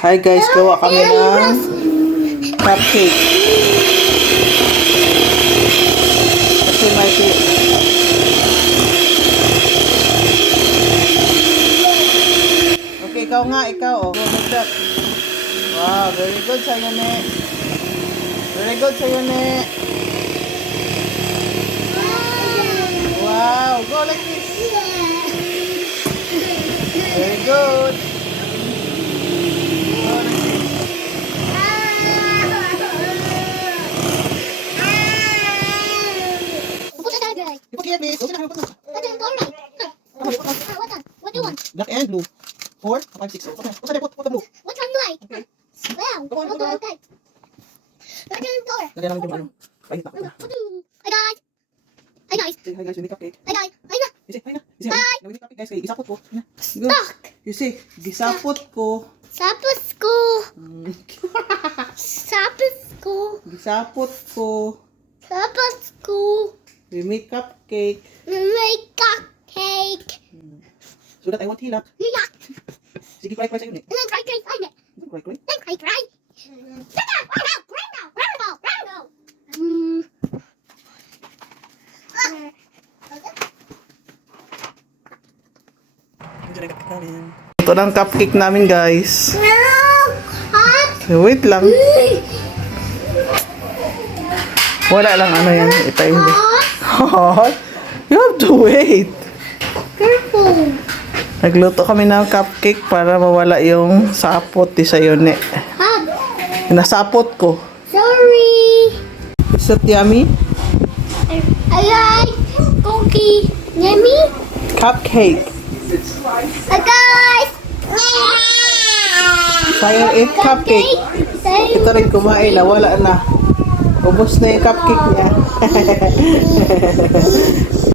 Hi guys, gawa kami ng cupcake. Kasi may Okay, ikaw nga, ikaw. Oh, like that. Wow, very good sa'yo, ne. Very good sa'yo, ne. Wow, go like this. Very good. Go like this. You put here, please. Okay na, put na. What do you want? Black and blue. Four, five, six. Okay, put na, put, put the blue. What one do I? Come on, What do I? What do you color? Lagyan namin yung ano. Painit na. What do you? Hi guys. Hi guys. Say hi guys, we make cupcake. Hi guys. Hi guys. You say, hi na. You say, hi. We make cupcake guys. Kaya isapot ko. Stuck. You say, gisapot ko. Sapos ko. Sapos ko. Gisapot ko. Sapos ko. We make cupcake. Make cupcake. So that I won't hilak. Yak. Sige, cry, cry sa'yo. And then cry, cry, cry. Cry, cry. Then cry, cry. Mm. Ito na yung cupcake namin. Ito na ang cupcake namin, guys. No. Hot. Wait lang. Wala lang ano yan. Ito hindi. Hot. you have to wait. Nagluto kami ng cupcake para mawala yung sapot ni Sayone. Nasapot ko. Sorry. Is that yummy? I like cookie. Yummy. Cupcake. Hi guys. Sayang eat cupcake. Ito rin kumain na wala na. Ubus na yung cupcake niya.